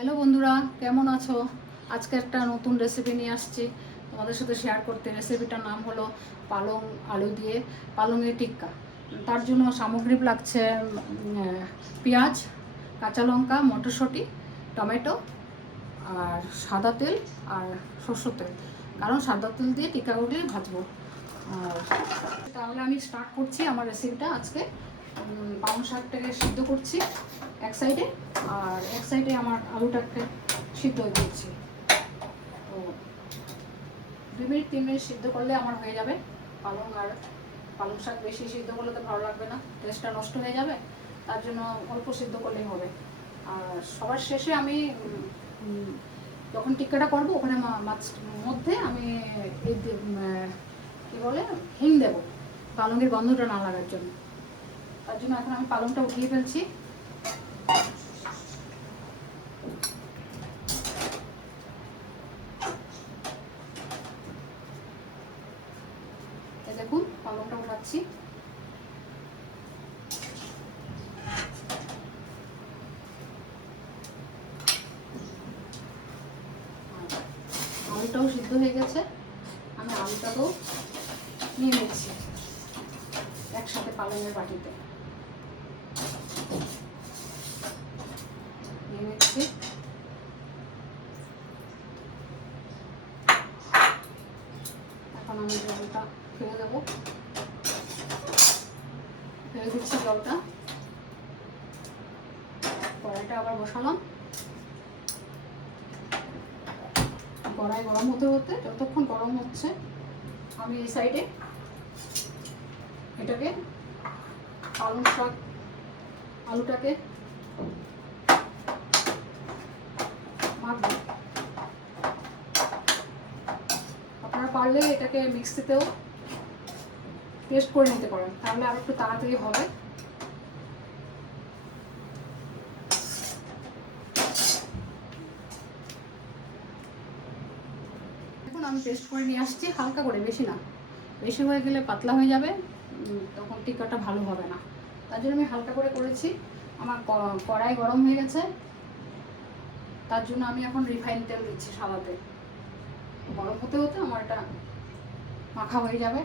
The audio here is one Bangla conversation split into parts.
হ্যালো বন্ধুরা, কেমন আছো? আজকে একটা নতুন রেসিপি নিয়ে আসছি তোমাদের সাথে শেয়ার করতে। রেসিপিটার নাম হলো পালং আলু দিয়ে পালংয়ের টিক্কা। তার জন্য সামগ্রী লাগছে পেঁয়াজ, কাঁচা লঙ্কা, মটরশুঁটি, টমেটো আর সাদা তেল আর সরষের তেল, কারণ সাদা তেল দিয়ে টিক্কাগুলি ভাজবো। আর তাহলে আমি স্টার্ট করছি আমার রেসিপিটা আজকে। পালং শাকটাকে সিদ্ধ করছি এক সাইডে, আর এক সাইডে আমার আলুটাকে সিদ্ধ দিচ্ছি। তো 2-3 মিনিট সিদ্ধ করলে আমার হয়ে যাবে পালং। আর পালং শাক বেশি সিদ্ধ করলে তো ভালো লাগবে না, টেস্টটা নষ্ট হয়ে যাবে। তার জন্য অল্প সিদ্ধ করলেই হবে। আর সবার শেষে আমি যখন টিক্কাটা করবো ওখানে মাছ মধ্যে আমি এই কী বলে হিং দেবো, পালংয়ের গন্ধটা না লাগার জন্য। তার জন্য এখন আমি পালংটা উঠিয়ে ফেলছি। দেখুন পালংটা উঠাচ্ছি। আলুটাও সিদ্ধ হয়ে গেছে, আমি আলুটাকেও নিয়ে নিচ্ছি একসাথে পালংয়ের বাটিতে নিয়ে নিচ্ছি। এখন আমি জলটা ফেলে দেবো, ফেলে দিচ্ছি জলটা। কড়াইটা আবার বসালাম। কড়াই গরম হতে হতে যতক্ষণ গরম হচ্ছে আমি এই সাইডে এটাকে পালং শাক আলুটাকে মাখবো। আপনারা পারলে এটাকে মিক্সিতেও পেস্ট করে নিতে পারেন, তাহলে আর একটু তাড়াতাড়ি হবে। এখন আমি পেস্ট করে নিয়ে আসছি হালকা করে, বেশি না। বেশি হয়ে গেলে পাতলা হয়ে যাবে, তখন টিক্কাটা ভালো হবে না। তার জন্য আমি হালকা করে করেছি। আমার কড়াই গরম হয়ে গেছে, তার জন্য আমি এখন রিফাইন তেল দিচ্ছি, সাদা তেল। গরম হতে হতে আমার এটা মাখা হয়ে যাবে।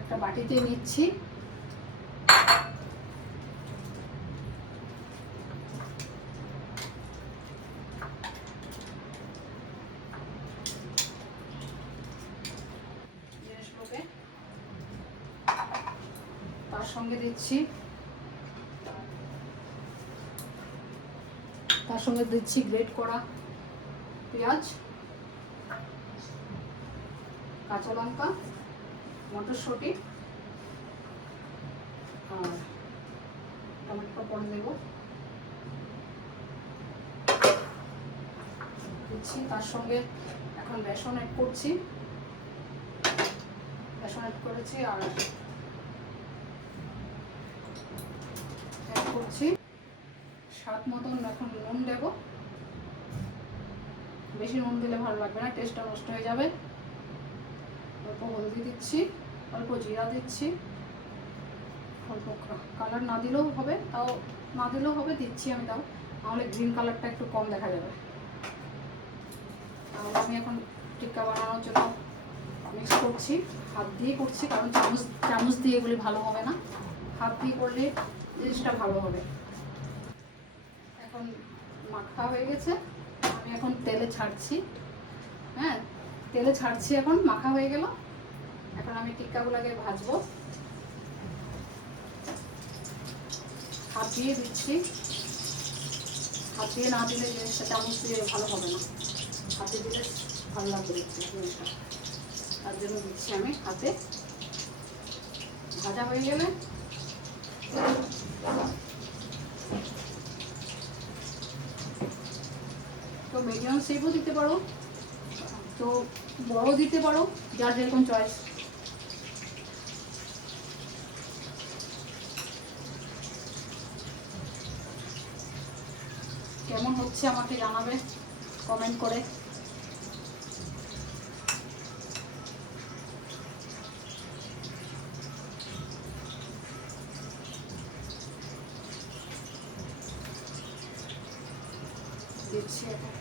একটা বাটিতে নিচ্ছি। জিনিসগুলোকে তার সঙ্গে দিচ্ছি, গ্রেট করা পেঁয়াজ, কাঁচা লঙ্কা, মটরশুঁটি আর টমেটো পরে দেবো দিচ্ছি। তার সঙ্গে এখন বেসন অ্যাড করছি, বেসন অ্যাড করেছি আর অ্যাড করছি স্বাদ মতন এখন নুন দেব। বেশি নুন দিলে ভালো লাগবে না, টেস্টটা নষ্ট হয়ে যাবে। অল্প হলদি দিচ্ছি, অল্প জিরা দিচ্ছি, অল্প কালার না দিলেও হবে, তাও না দিলেও হবে, দিচ্ছি আমি তাও, নাহলে গ্রিন কালারটা একটু কম দেখা যাবে। তাহলে আমি এখন টিক্কা বানানোর জন্য মিক্স করছি, হাত দিয়ে করছি, কারণ চামচ দিয়ে এগুলি ভালো হবে না, হাত দিয়ে করলে জিনিসটা ভালো হবে। এখন মাখা হয়ে গেছে, আমি এখন তেলে ছাড়ছি। হ্যাঁ, তেলে ছাড়ছি, এখন মাখা হয়ে গেল। এখন আমি টিক্কাগুলোকে ভাজবো, হাত দিয়ে দিচ্ছি। হাত দিয়ে না দিলে জিনিসটা চামচ দিয়ে ভালো হবে না, হাতে দিলে ভালো লাগবে দেখতে জিনিসটা। তার জন্য দিচ্ছি আমি হাতে। ভাজা হয়ে গেলে তো মিডিয়াম শেপও দিতে পারো, তো বড় দিতে পারো, যার যেরকম চয়েস। কেমন হচ্ছে আমাকে জানাবে কমেন্ট করে। দিচ্ছি এখন।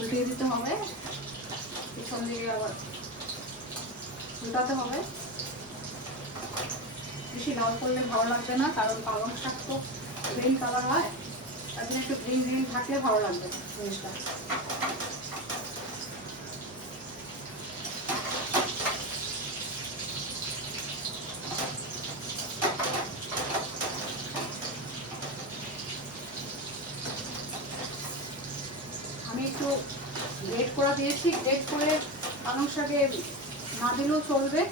উল্টিয়ে দিতে হবে, পিছন দিকে আবার উল্টাতে হবে। বেশি লাল করলে ভালো লাগবে না, কারণ পালং শাক তো গ্রিন কালার হয়, তার জন্য একটু গ্রিন গ্রিন থাকলে ভালো লাগবে জিনিসটা। আমি একটু গ্রেট করা দিয়েছি, গ্রেট করে পালং শাকে না দিলেও চলবে,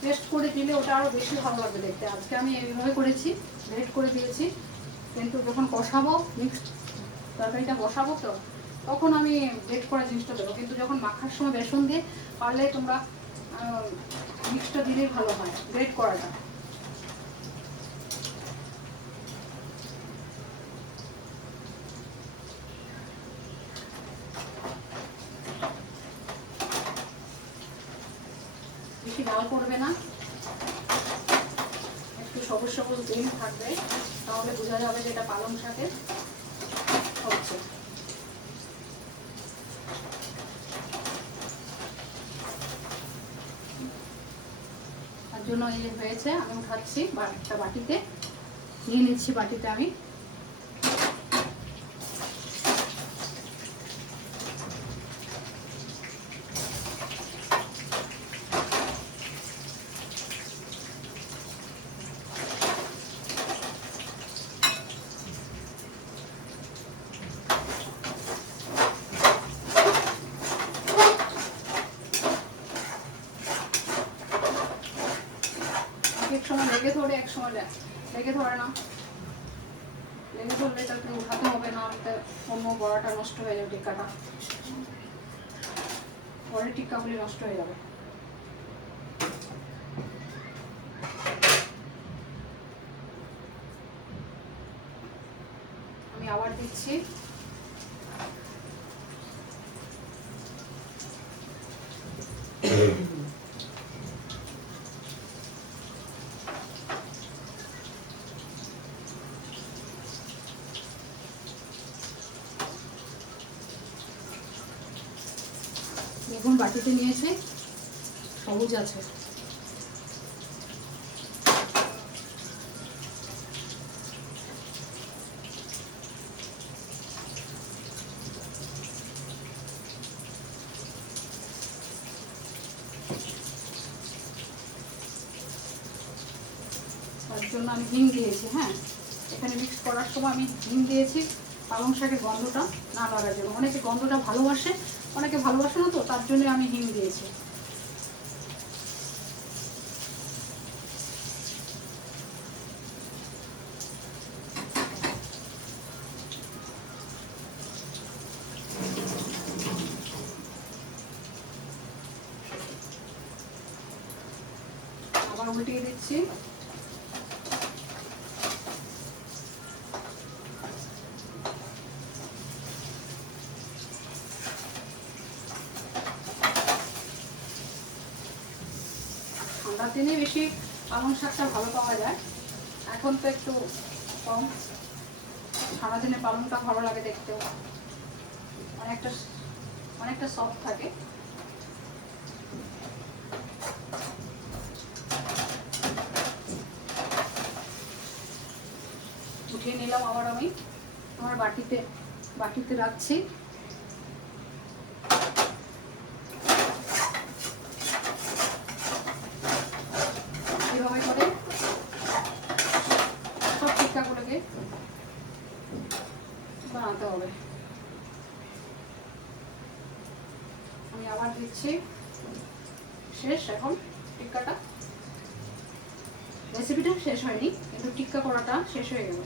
পেস্ট করে দিলে ওটা আরও বেশি ভালো লাগবে দেখতে। আজকে আমি এইভাবে করেছি, গ্রেট করে দিয়েছি, কিন্তু যখন কষাবো মিক্সড তরকারিটা বসাবো তো তখন আমি গ্রেট করা জিনিসটা দেবো। কিন্তু যখন মাখার সময় বেসন দিয়ে পারলে তোমরা মিক্সটা দিলেই ভালো হয়, গ্রেট করাটা। বেশি লাল করবে না, একটু সবুজ সবুজ গ্রিন থাকবে, তাহলে বোঝা যাবে যে এটা পালং শাকের হচ্ছে। তার জন্য এই হয়েছে, আমি উঠাচ্ছি একটা বাটিতে, নিয়ে নিচ্ছি বাটিতে আমি। এক সময় লেগে ধরে, এক সময় লেগে ধরে না, লেগে ধরলে তাকে উঠাতে হবে, না অন্য বড়াটা নষ্ট হয়ে যাবে, টিক্কাটা পরে টিক্কাগুলি নষ্ট হয়ে যাবে। আমি আবার দিচ্ছি। দেখুন বাটিতে নিয়েছে, সবুজ আছে। তার জন্য আমি হিং দিয়েছি। হ্যাঁ, এখানে মিক্স করার সময় আমি হিং দিয়েছি পালং শাকের গন্ধটা না লাগার জন্য। অনেকে গন্ধটা ভালোবাসে, অনেকে ভালোবাসে না, তো তার জন্য আমি হিং দিয়েছি। আবার উল্টিয়ে দিচ্ছি। ঠান্ডার দিনে বেশি পালং শাকটা ভালো পাওয়া যায়, এখন তো একটু কম। সারাদিনে পালংটা ভালো লাগে দেখতেও, অনেকটা অনেকটা সফট থাকে। উঠিয়ে নিলাম আবার আমি আমার বাটিতে রাখছি। এভাবে করে সব টিক্কাগুলোকে বানাতে হবে। আমি আবার দিচ্ছি। শেষ এখন টিক্কাটা, রেসিপিটা শেষ হয়নি, কিন্তু টিক্কা করাটা শেষ হয়ে গেল।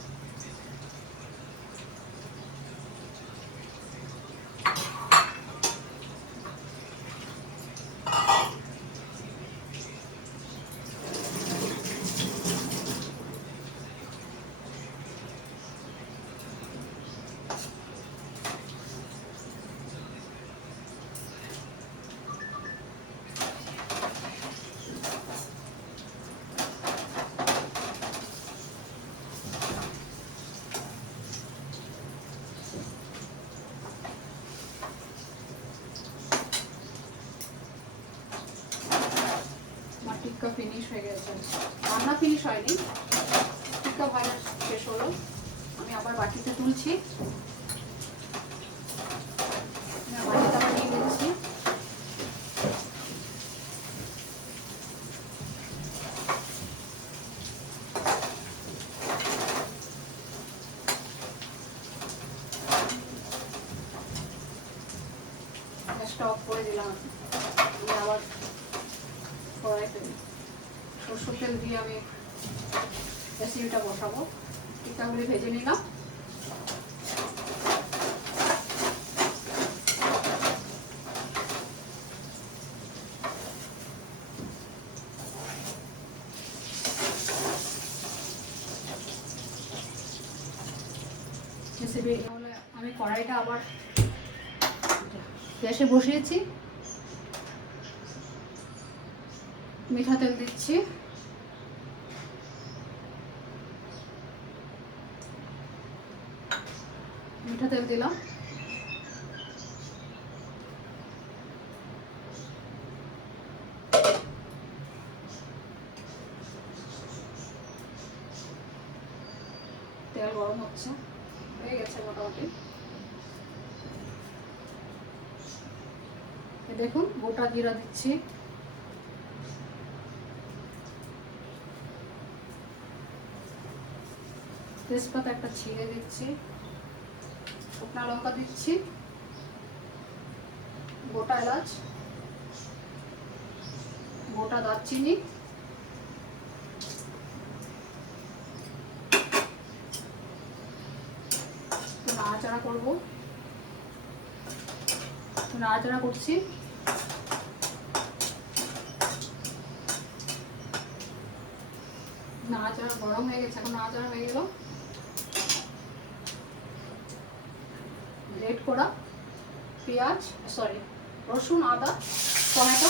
টিক্কা ফিনিশ হয়ে গেছে, রান্না ফিনিশ হয়নি, টিক্কা ভাজা শেষ হলো। আমি আবার বাটিতে তুলছি, বাটিতে আবার নিয়ে নিচ্ছি। গ্যাসটা অফ করে দিলাম, আবার কড়াইতে সরষের তেল দিয়ে আমি রেসিপিটা বসাবো। টিক্কাগুলি ভেজে নিলাম। রেসিপি হলে আমি কড়াইটা আবার গ্যাসে বসিয়েছি, মিঠা তেল দিচ্ছি, মিঠা তেল দিলাম, তেল গরম হচ্ছে, হয়ে গেছে মোটামুটি। দেখুন গোটা জিরা দিচ্ছি, তেজপাতা একটা ছিঁড়ে দিচ্ছি, শুকনা লঙ্কা দিচ্ছি, গোটা এলাচ, গোটা দারচিনি, নাড়াচাড়া করবো, নাড়াচাড়া করছি। নাড়াচাড়া গরম হয়ে গেছে, এখন নাড়াচাড়া হয়ে গেল। গ্রেট করা পেঁয়াজ, সরি রসুন, আদা, টমেটো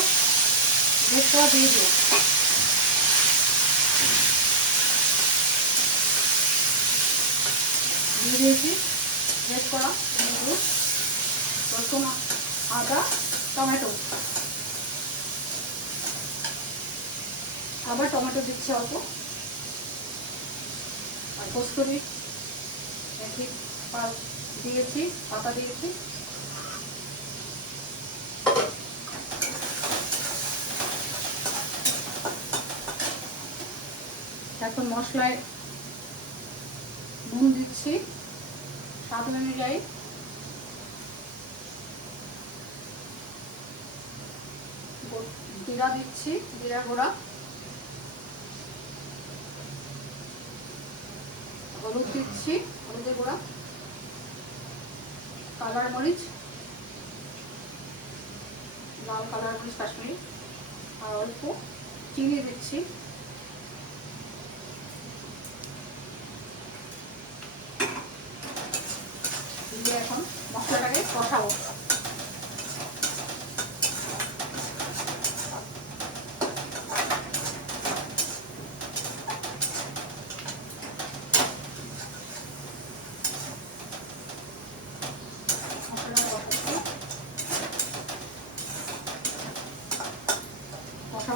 গ্রেট করা দিয়ে দিও। দিয়ে দিয়েছি গ্রেট করা রসুন, আদা, টমেটো, আবার টমেটো দিচ্ছি অল্প, আর কস্তুরি মেথি দিয়েছি, পাতা দিয়েছি। এখন মশলায় নুন দিচ্ছি স্বাদ অনুযায়ী, জিরা দিচ্ছি, জিরা গুঁড়া, হলুদ দিচ্ছি, হলুদের গুঁড়া, কালার মরিচ, লাল কালার মরিচ কাশ্মীরি, আর অল্প চিনি দিচ্ছি। দিয়ে এখন মশলাটাকে কষাবো।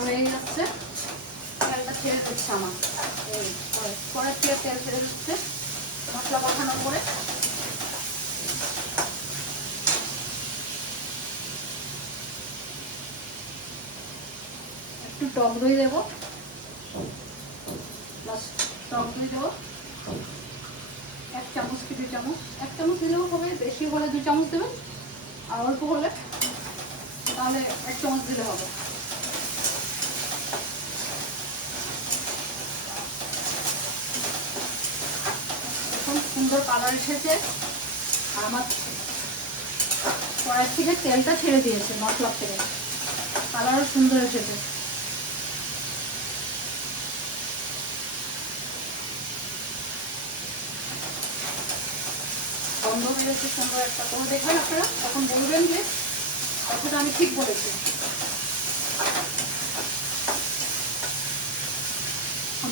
হয়ে যাচ্ছে, তেলটা ছেড়ে দিচ্ছে আমার, কড়াই থেকে তেল ছেড়ে দিচ্ছে মশলা কষানোর পরে। একটু টক দই দেবো, টক দই দেবো 1 চামচ কি 2 চামচ, 1 চামচ দিলেও হবে, বেশি হলে 2 চামচ দেবেন, আর অল্প হলে তাহলে 1 চামচ দিলে হবে। এখন সুন্দর কালার এসেছে, আর আমার কড়াই থেকে তেলটা ছেড়ে দিয়েছে, মশলার থেকে কালারও সুন্দর এসেছে। গন্ধ বেরোচ্ছে সুন্দর একটা, কোনো দেখবেন আপনারা তখন বলবেন যে কথাটা আমি ঠিক বলেছি।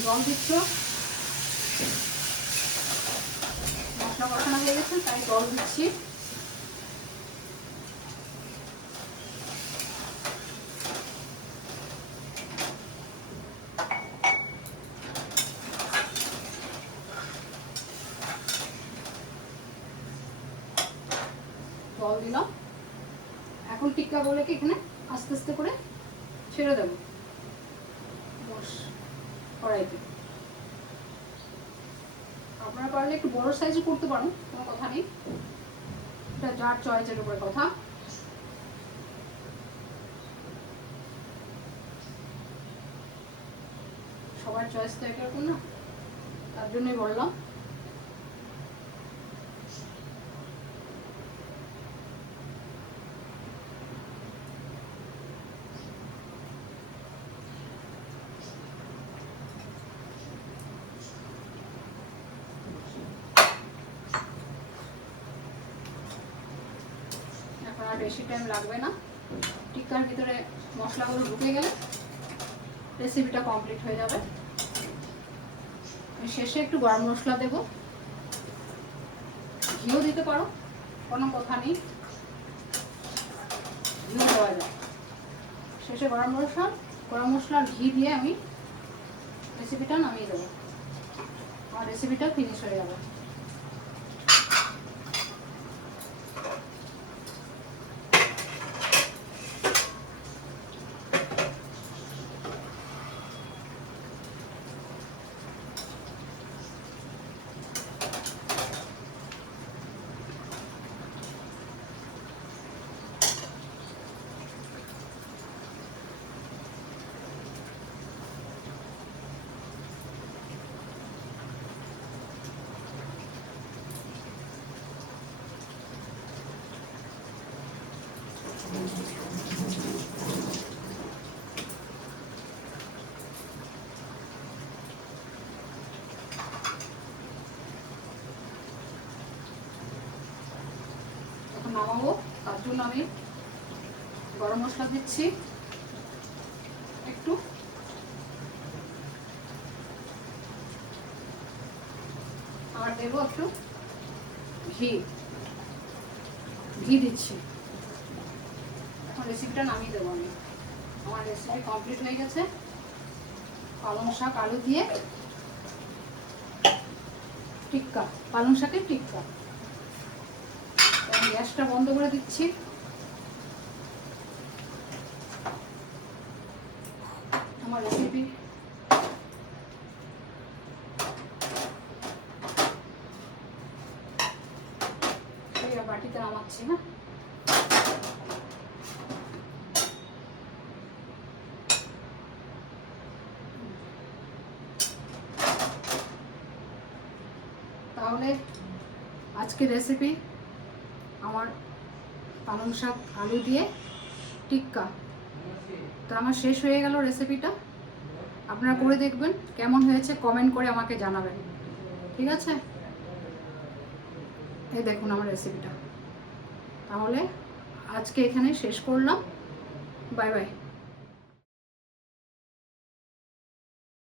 জল দিচ্ছ, মশলা কষানো হয়ে গেছে তাই জল দিচ্ছি। টিক্কা বলে কি এখানে আস্তে আস্তে করে ছেড়ে দেবো কড়াইতে। আপনারা পারলে একটু বড় সাইজে করতে পারেন, কোনো কথা নেই, এটা যার চয়েসের উপরে কথা। সবার চয়েস তো একরকম না, তার জন্যই বললাম। এখন আর বেশি টাইম লাগবে না, টিক্কার ভিতরে মশলাগুলো ঢুকে গেলে রেসিপিটা কমপ্লিট হয়ে যাবে। শেষে একটু গরম মশলা দেবো, ঘিও দিতে পারো, কোনো কথা নেই, ঘিও দেওয়া যায়। শেষে গরম মশলা ঘি দিয়ে আমি রেসিপিটা নামিয়ে দেবো, আমার রেসিপিটা ফিনিশ হয়ে যাবে। এখন নামাবো, তার জন্য আমি গরম মশলা দিচ্ছি একটু, আর দেবো একটু ঘি দিচ্ছি। এখন রেসিপিটা নামিয়ে দেবো আমি, আমার রেসিপি কমপ্লিট হয়ে গেছে। পালং শাক আলু দিয়ে টিক্কা, পালং শাকের টিক্কা। গ্যাসটা বন্ধ করে দিচ্ছি। আমার রেসিপি বাটিতে নামাচ্ছি না, তাহলে আজকের রেসিপি আমার পালং শাক আলু দিয়ে টিক্কা তো আমার শেষ হয়ে গেল রেসিপিটা। আপনারা করে দেখবেন কেমন হয়েছে, কমেন্ট করে আমাকে জানাবেন, ঠিক আছে? এই দেখুন আমার রেসিপিটা। তাহলে আজকে এখানে শেষ করলাম, বাই বাই।